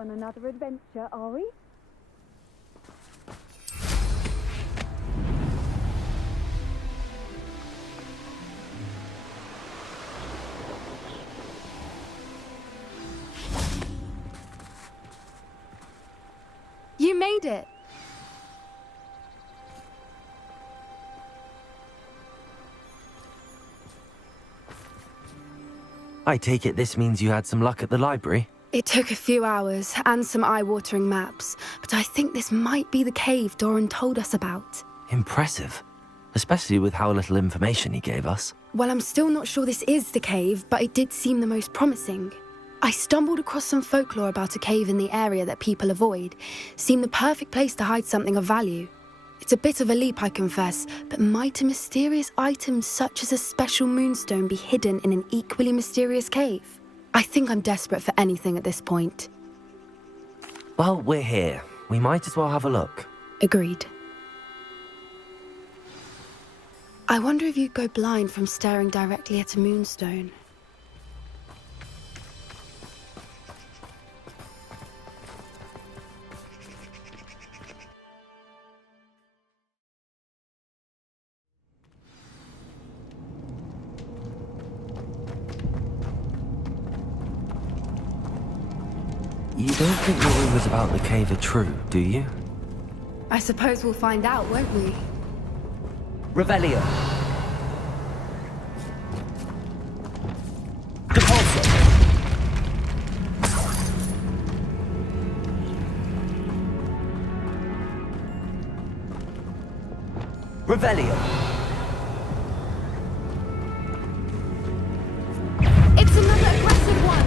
on another adventure, are we? You made it! I take it this means you had some luck at the library? It took a few hours and some eye-watering maps, but I think this might be the cave Doran told us about. Impressive. Especially with how little information he gave us. Well, I'm still not sure this is the cave, but it did seem the most promising. I stumbled across some folklore about a cave in the area that people avoid. Seemed the perfect place to hide something of value. It's a bit of a leap, I confess, but might a mysterious item such as a special moonstone be hidden in an equally mysterious cave? I think I'm desperate for anything at this point. Well, we're here. We might as well have a look. Agreed. I wonder if you'd go blind from staring directly at a moonstone. You don't think the rumors about the cave are true, do you? I suppose we'll find out, won't we? Revelio. Depulso. Revelio. It's another aggressive one!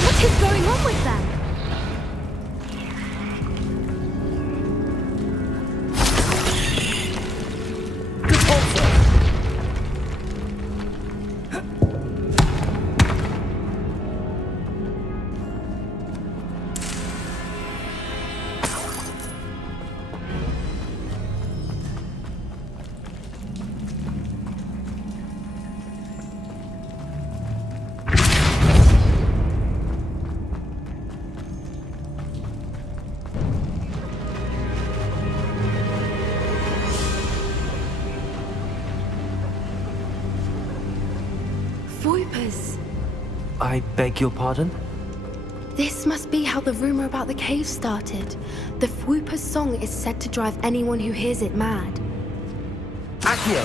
What is going on with them? I beg your pardon? This must be how the rumor about the cave started. The Fwooper's song is said to drive anyone who hears it mad. Accio!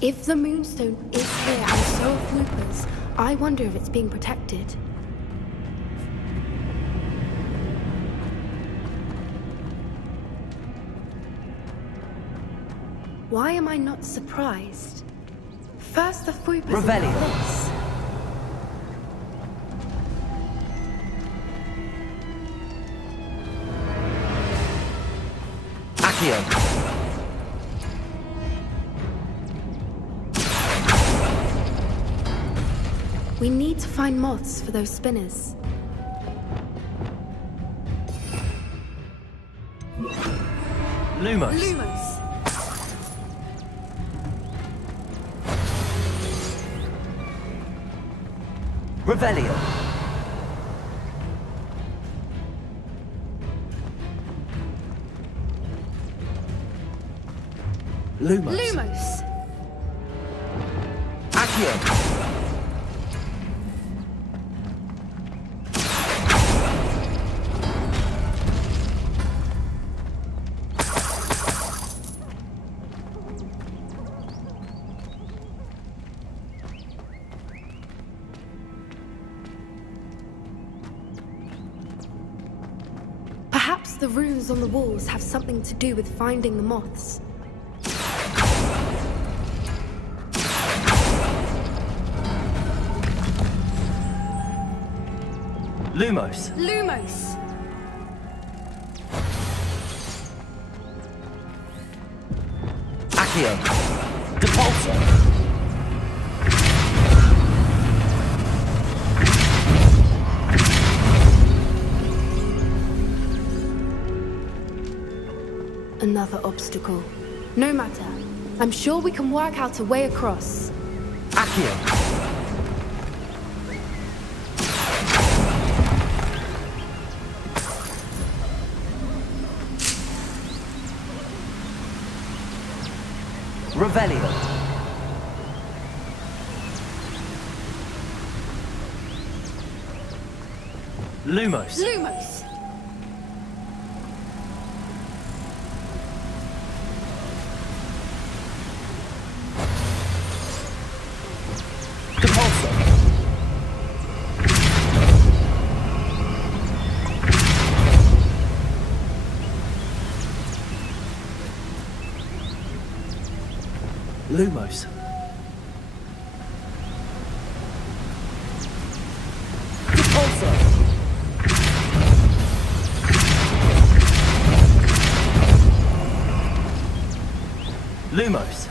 If the moonstone is here and so are Fwooper's, I wonder if it's being protected. Why am I not surprised? First the Fwooper's and now this. Accio! We need to find moths for those spinners. Lumos! Lumos! Revelio! Lumos! Lumos! Accio! Perhaps the runes on the walls have something to do with finding the moths. Lumos! Lumos! Accio! Depulso! Another obstacle. No matter. I'm sure we can work out a way across. Accio! Revelio! Lumos! Lumos! Depulso! Lumos! Depulso! Lumos!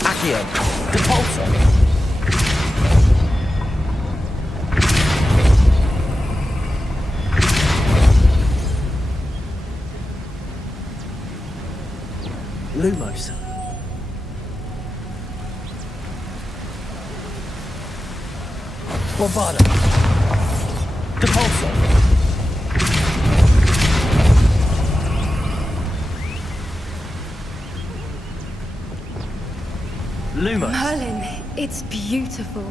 Accio! Depulso! Lumos. Bombarda. Depulso. Lumos. Merlin, it's beautiful.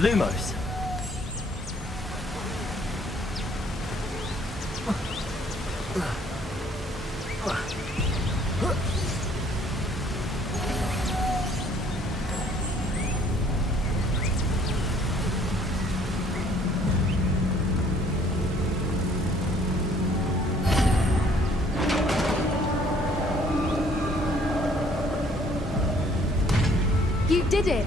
Lumos. You did it!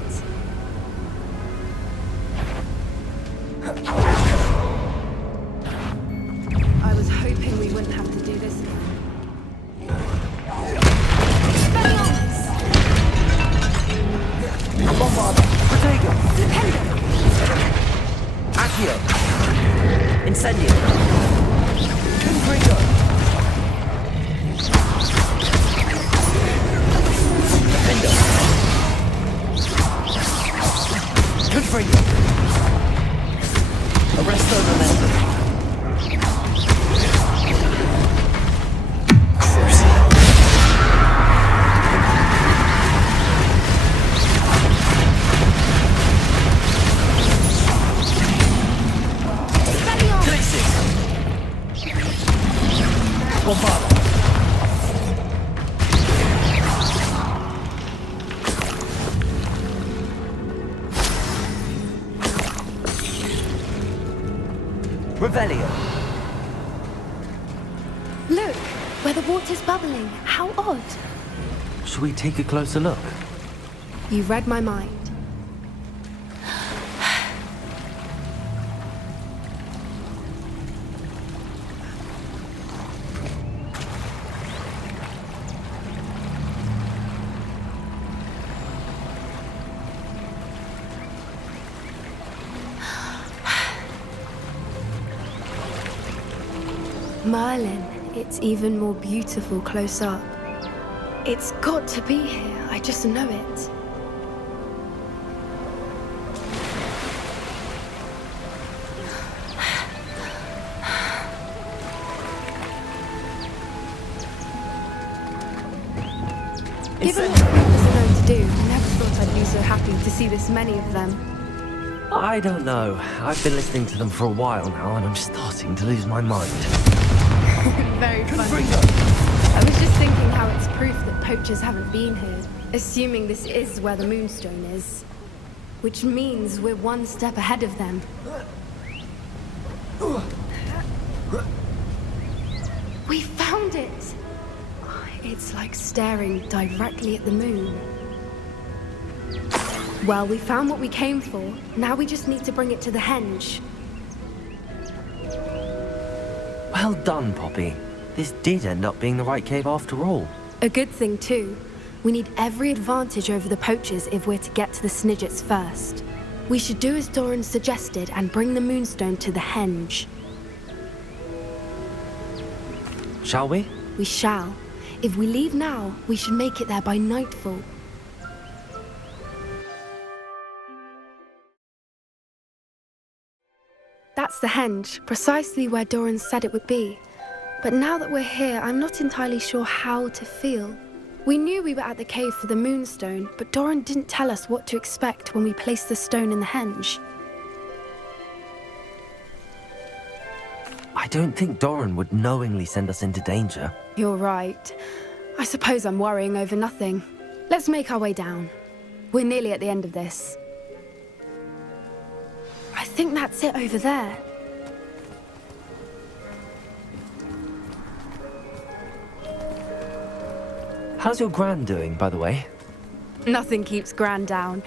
I was hoping we wouldn't have to do this again. Bombarda. Protego. Accio. Incendio. Confringo. Defendo. Confringo. Arresto Memento. Bombarda. Revelio. Look, where the water's bubbling. How odd. Shall we take a closer look? You read my mind. Merlin, it's even more beautiful close up. It's got to be here, I just know it. Given what Creepers are known to do, I never thought I'd be so happy to see this many of them. I don't know. I've been listening to them for a while now, and I'm starting to lose my mind. Very funny. I was just thinking how it's proof that poachers haven't been here, assuming this is where the Moonstone is. which means we're one step ahead of them. We found it! It's like staring directly at the moon. Well, we found what we came for. Now we just need to bring it to the henge. Well done, Poppy. This did end up being the right cave after all. A good thing, too. We need every advantage over the poachers if we're to get to the Snidgets first. We should do as Doran suggested and bring the moonstone to the henge. Shall we? We shall. If we leave now, we should make it there by nightfall. That's the henge, precisely where Doran said it would be. But now that we're here, I'm not entirely sure how to feel. We knew we were at the cave for the moonstone, but Doran didn't tell us what to expect when we placed the stone in the henge. I don't think Doran would knowingly send us into danger. You're right. I suppose I'm worrying over nothing. Let's make our way down. We're nearly at the end of this. I think that's it over there. How's your Gran doing, by the way? Nothing keeps Gran down.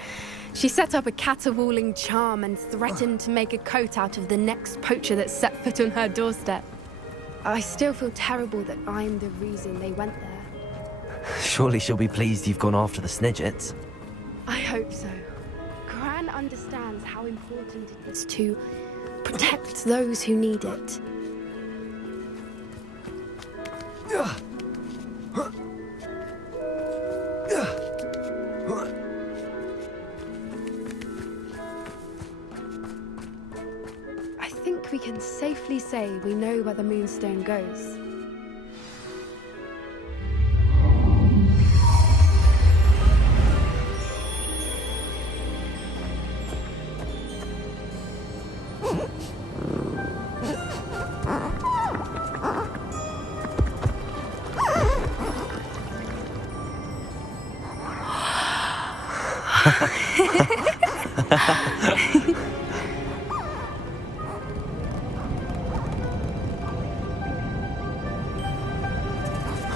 She set up a caterwauling charm and threatened to make a coat out of the next poacher that set foot on her doorstep. I still feel terrible that I'm the reason they went there. Surely she'll be pleased you've gone after the Snidgets. I hope so. Gran understands how important it is to protect those who need it. I think we can safely say we know where the moonstone goes.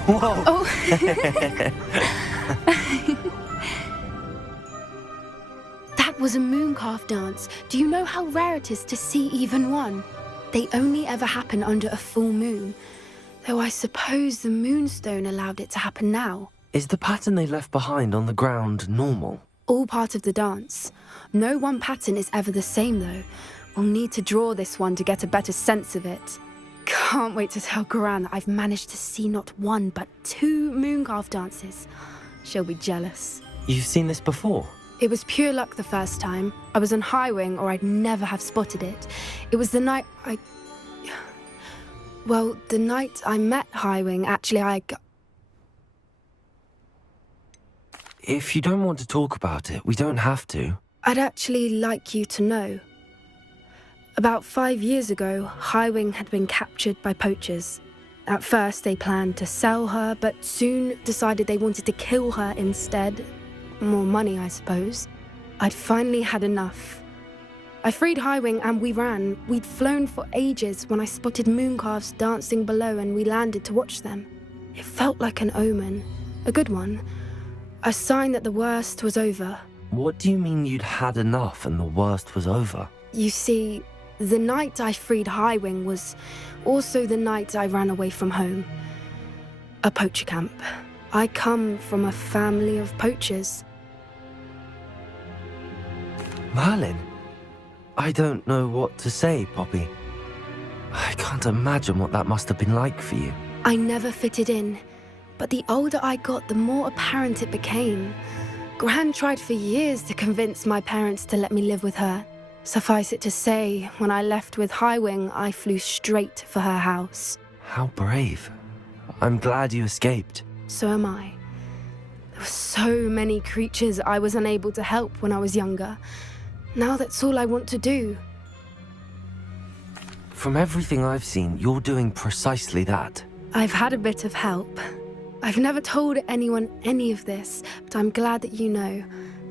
Whoa! Oh. That was a mooncalf dance. Do you know how rare it is to see even one? They only ever happen under a full moon. Though I suppose the moonstone allowed it to happen now. Is the pattern they left behind on the ground normal? All part of the dance. No one pattern is ever the same, though. We'll need to draw this one to get a better sense of it. Can't wait to tell Gran that I've managed to see not one, but 2 mooncalf dances. She'll be jealous. You've seen this before? It was pure luck the first time. I was on Highwing, or I'd never have spotted it. It was the night the night I met Highwing, actually, If you don't want to talk about it, we don't have to. I'd actually like you to know. About 5 years ago, Highwing had been captured by poachers. At first, they planned to sell her, but soon decided they wanted to kill her instead. More money, I suppose. I'd finally had enough. I freed Highwing and we ran. We'd flown for ages when I spotted mooncalves dancing below and we landed to watch them. It felt like an omen. A good one. A sign that the worst was over. What do you mean you'd had enough and the worst was over? You see, the night I freed Highwing was also the night I ran away from home. A poacher camp. I come from a family of poachers. Merlin? I don't know what to say, Poppy. I can't imagine what that must have been like for you. I never fitted in, but the older I got, the more apparent it became. Gran tried for years to convince my parents to let me live with her. Suffice it to say, when I left with Highwing, I flew straight for her house. How brave. I'm glad you escaped. So am I. There were so many creatures I was unable to help when I was younger. Now that's all I want to do. From everything I've seen, you're doing precisely that. I've had a bit of help. I've never told anyone any of this, but I'm glad that you know.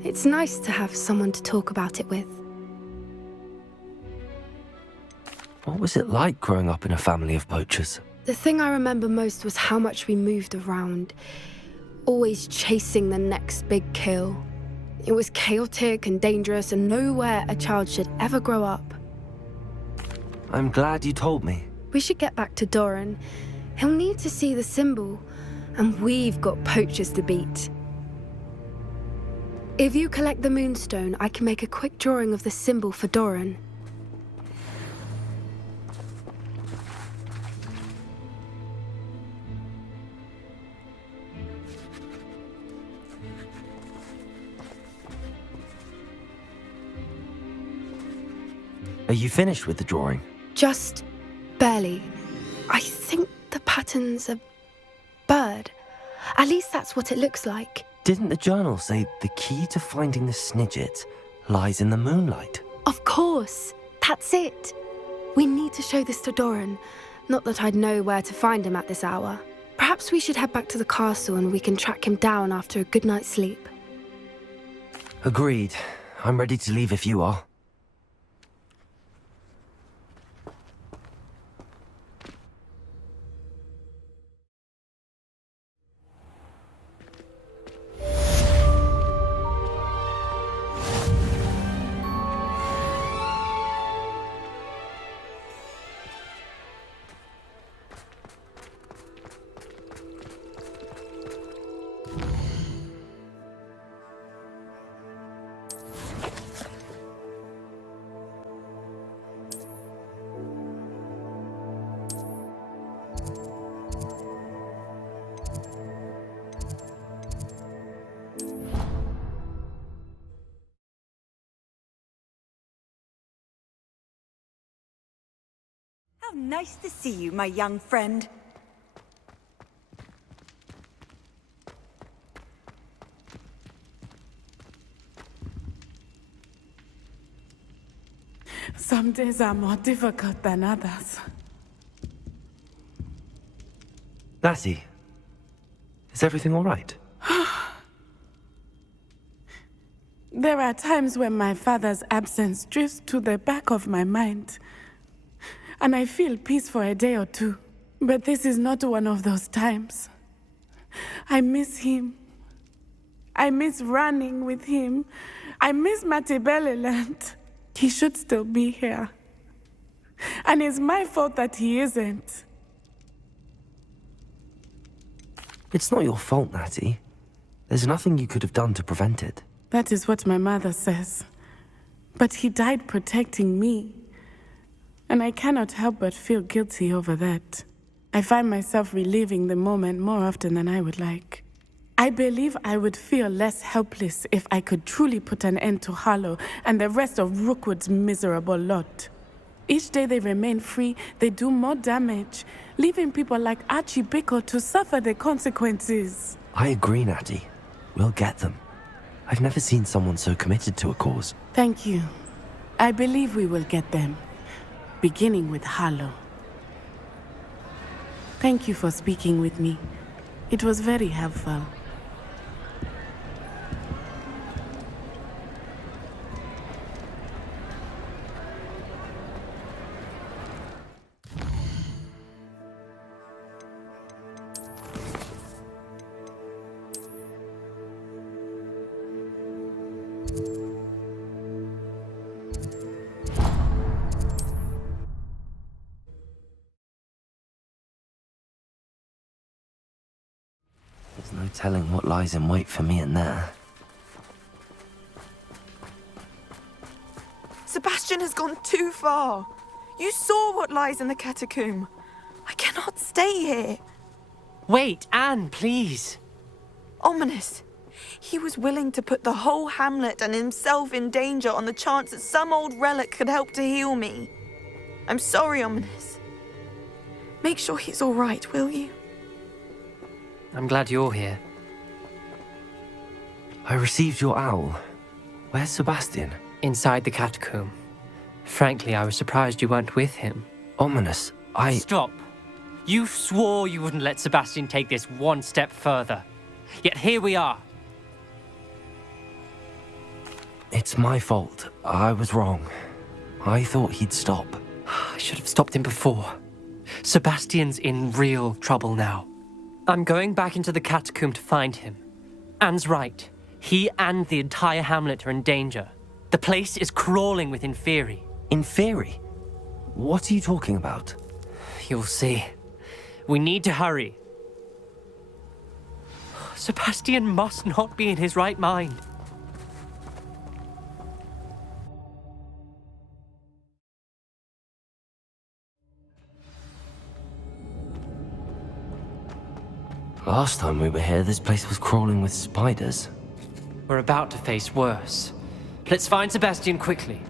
It's nice to have someone to talk about it with. What was it like growing up in a family of poachers? The thing I remember most was how much we moved around, always chasing the next big kill. It was chaotic and dangerous, and nowhere a child should ever grow up. I'm glad you told me. We should get back to Doran. He'll need to see the symbol, and we've got poachers to beat. If you collect the moonstone, I can make a quick drawing of the symbol for Doran. Are you finished with the drawing? Just barely. I think the pattern's a bird. At least that's what it looks like. Didn't the journal say the key to finding the Snidget lies in the moonlight? Of course. That's it. We need to show this to Doran. Not that I'd know where to find him at this hour. Perhaps we should head back to the castle and we can track him down after a good night's sleep. Agreed. I'm ready to leave if you are. How nice to see you, my young friend. Some days are more difficult than others. Lassie, is everything all right? There are times when my father's absence drifts to the back of my mind, and I feel peace for a day or two. But this is not one of those times. I miss him. I miss running with him. I miss Matibeleland. He should still be here. And it's my fault that he isn't. It's not your fault, Natty. There's nothing you could have done to prevent it. That is what my mother says. But he died protecting me. And I cannot help but feel guilty over that. I find myself reliving the moment more often than I would like. I believe I would feel less helpless if I could truly put an end to Harlow and the rest of Rookwood's miserable lot. Each day they remain free, they do more damage, leaving people like Archie Bickle to suffer the consequences. I agree, Natty. We'll get them. I've never seen someone so committed to a cause. Thank you. I believe we will get them, beginning with Harlow. Thank you for speaking with me. It was very helpful. There's no telling what lies in wait for me in there. Sebastian has gone too far. You saw what lies in the catacomb. I cannot stay here. Wait, Anne, please. Ominous. He was willing to put the whole hamlet and himself in danger on the chance that some old relic could help to heal me. I'm sorry, Ominous. Make sure he's all right, will you? I'm glad you're here. I received your owl. Where's Sebastian? Inside the catacomb. Frankly, I was surprised you weren't with him. Ominous, Stop. You swore you wouldn't let Sebastian take this one step further. Yet here we are. It's my fault. I was wrong. I thought he'd stop. I should have stopped him before. Sebastian's in real trouble now. I'm going back into the catacomb to find him. Anne's right. He and the entire hamlet are in danger. The place is crawling with Inferi. Inferi? What are you talking about? You'll see. We need to hurry. Sebastian must not be in his right mind. Last time we were here, this place was crawling with spiders. We're about to face worse. Let's find Sebastian quickly.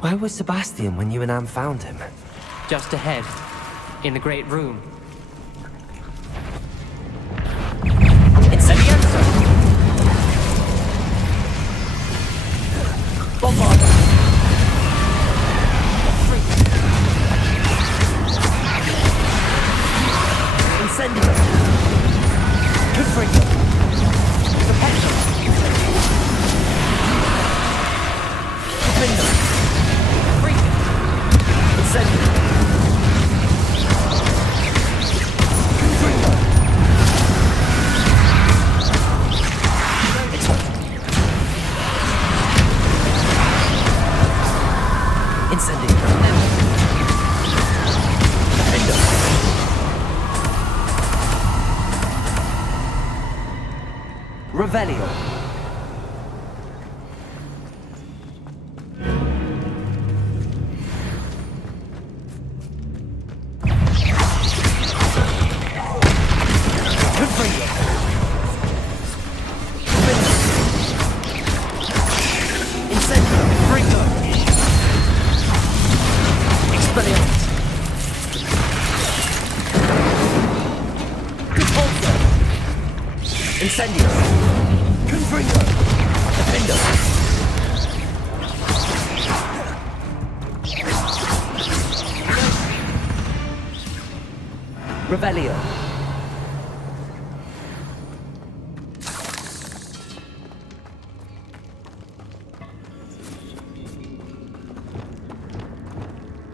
Where was Sebastian when you and Anne found him? Just ahead, in the great room. Incendiato! Bombarda! Incendio! Confringo! Rependo! Confringo! Incendio! Confringo! Incendio! Rependo! Revelio. Confringo. Incendio. Fringo. Expelliarmus. Repulso. Incendio. Confringo. Defendo. Revelio.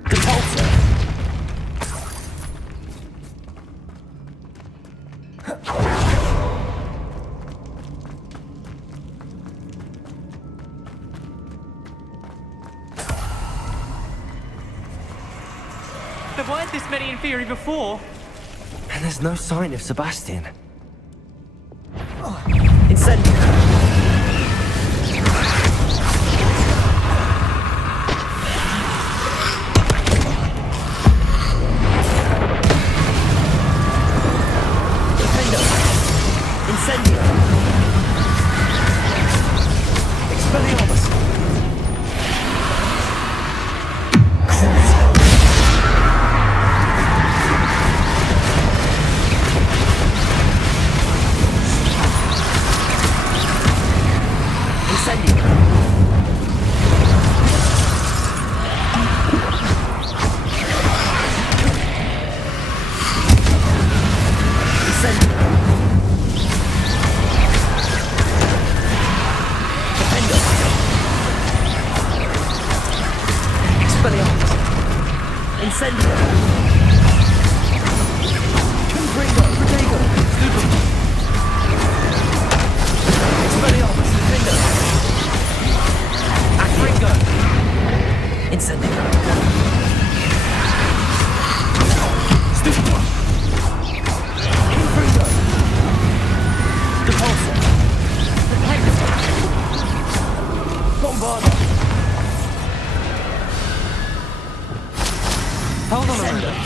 Repulso. There weren't this many Inferi before. And there's no sign of Sebastian. Incendio. Defendo. Incendio. Expelliarmus. Incendio! Confringo! Protego! Stupum! Expelliarmus! Defendo! Confringo! Incendio! Stupum! Confringo! Repulso! Defendo! Bombarda! Hold on a minute.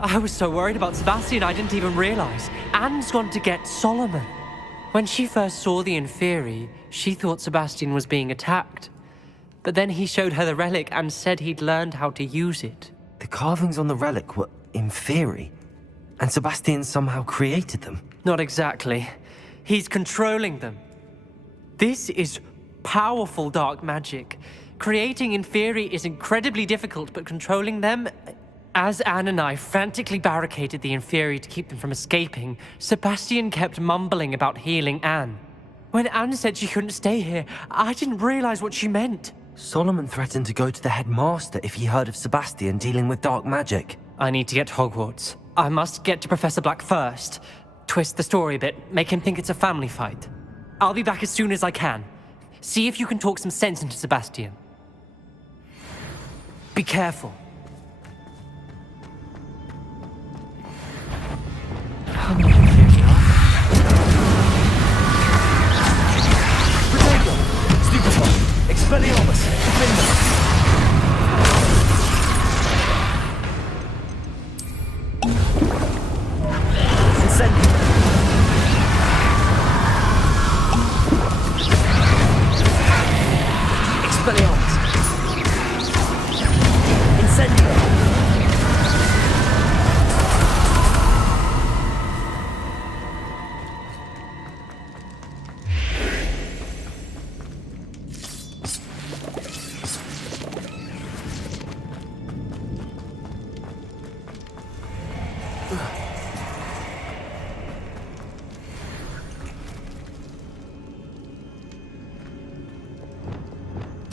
I was so worried about Sebastian I didn't even realize. Anne's gone to get Solomon. When she first saw the Inferi, she thought Sebastian was being attacked. But then he showed her the relic and said he'd learned how to use it. The carvings on the relic were Inferi, and Sebastian somehow created them. Not exactly. He's controlling them. This is powerful dark magic. Creating Inferi is incredibly difficult, but controlling them, As Anne and I frantically barricaded the Inferi to keep them from escaping, Sebastian kept mumbling about healing Anne. When Anne said she couldn't stay here, I didn't realize what she meant. Solomon threatened to go to the headmaster if he heard of Sebastian dealing with dark magic. I need to get to Hogwarts. I must get to Professor Black first. Twist the story a bit, make him think it's a family fight. I'll be back as soon as I can. See if you can talk some sense into Sebastian. Be careful. Expelliarmus! Incendio! Expelliarmus! Incendio!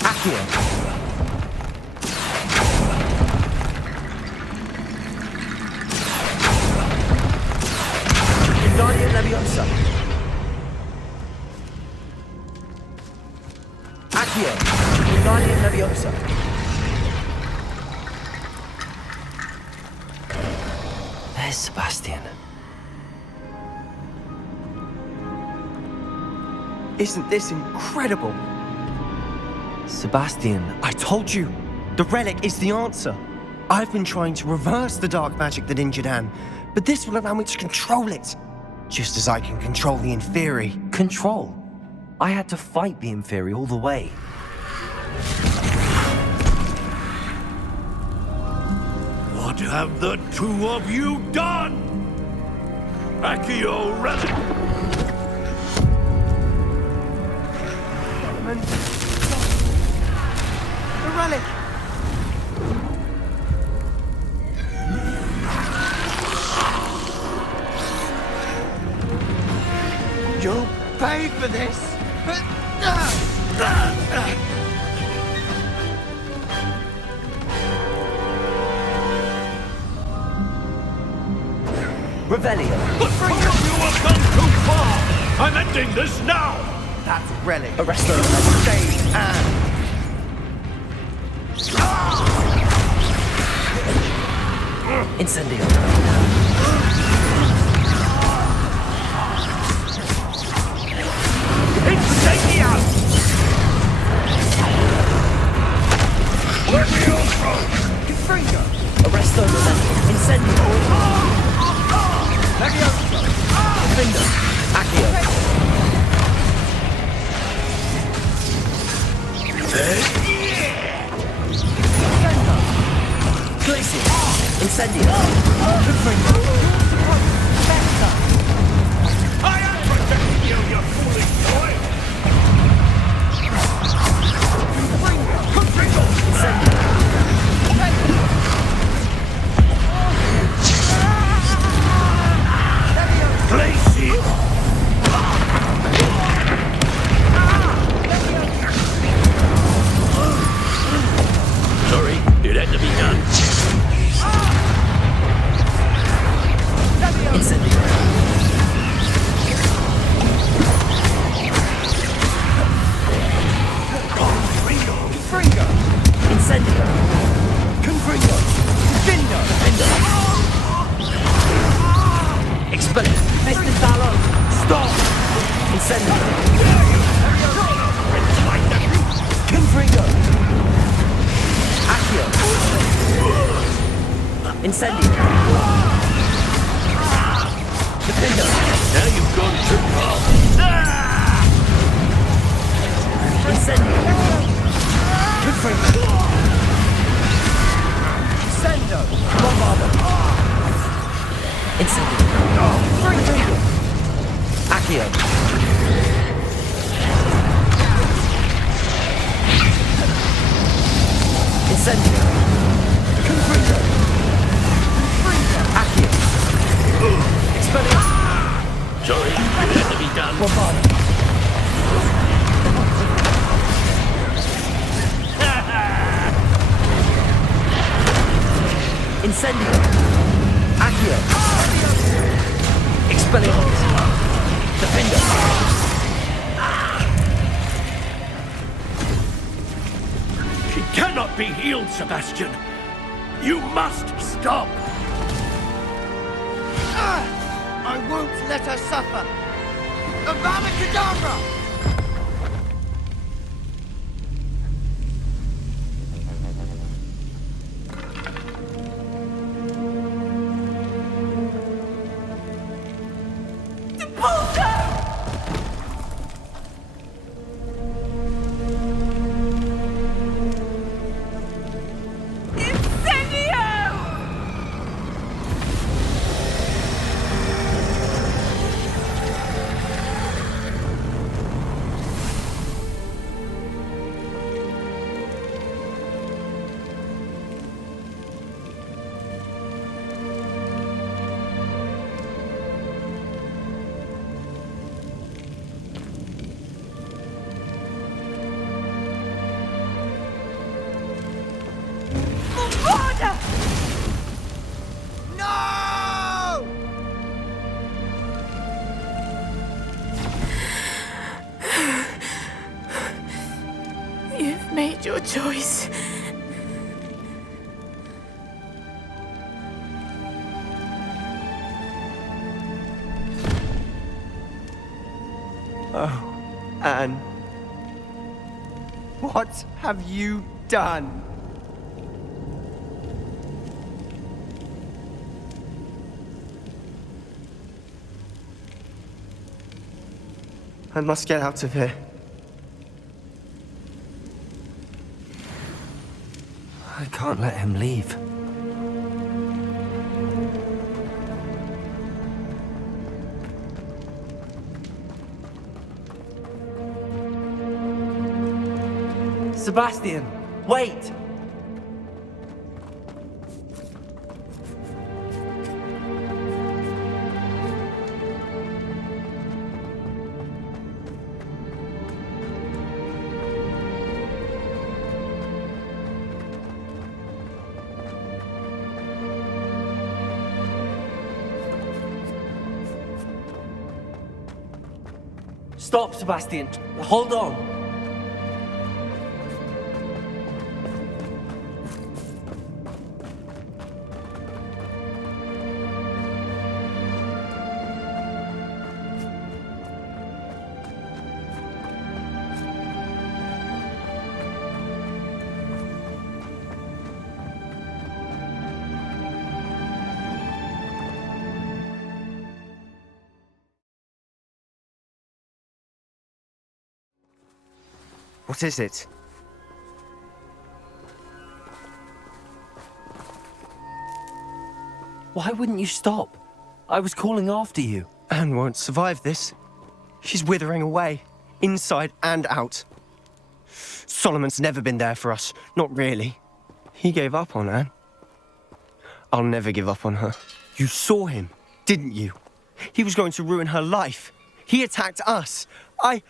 Accio! Wingardium Leviosa! Accio! Wingardium Leviosa! There's Sebastian. Isn't this incredible? Sebastian, I told you, the relic is the answer. I've been trying to reverse the dark magic that injured Anne, but this will allow me to control it. Just as I can control the Inferi. control. I had to fight the Inferi all the way. What have the two of you done? Accio Relic! The relic! You'll pay for this! Revelio! But both of you have gone too far! I'm ending this now! That relic! Arresto! Save Anne! Incendio! Incendio! Levioso! Confringo! Arresto! Incendio! Levioso! Findo! Accio! Glacier! Incendio! I am protecting you, you foolish boy! Confringo! Incendio! Glacier! Sorry, it had to be done. Incendio! Confringo! Incendio! Confringo! Findo! Expelliarmus! Mr. Talon! Stop! Incendio! Confringo! Accio! Incendio! Defendo! Now you've gone too far. Incendio! Confringo! Sendo! Bombardo! Incendio! Confringo! Accio! Incendio! Confringo! Sorry, it had to be done. Incendio! Accio! Expelliarmus! Defender! She cannot be healed, Sebastian. You must stop. I won't let her suffer! Avada Kedavra! No! You've made your choice. Oh, Anne. What have you done? I must get out of here. I can't let him leave. Sebastian, wait! Stop, Sebastian. Hold on. What is it? Why wouldn't you stop? I was calling after you. Anne won't survive this. She's withering away, inside and out. Solomon's never been there for us, not really. He gave up on Anne. I'll never give up on her. You saw him, didn't you? He was going to ruin her life. He attacked us. I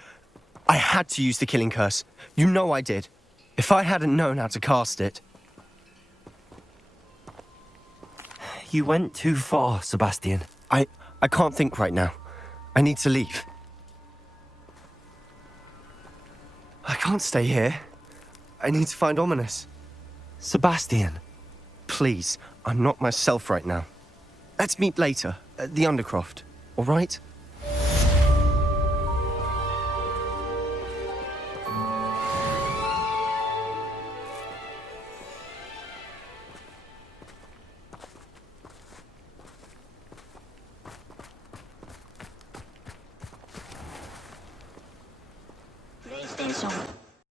had to use the killing curse. You know I did. If I hadn't known how to cast it... You went too far, Sebastian. I can't think right now. I need to leave. I can't stay here. I need to find Ominous. Sebastian. Please, I'm not myself right now. Let's meet later, at the Undercroft, all right? PlayStation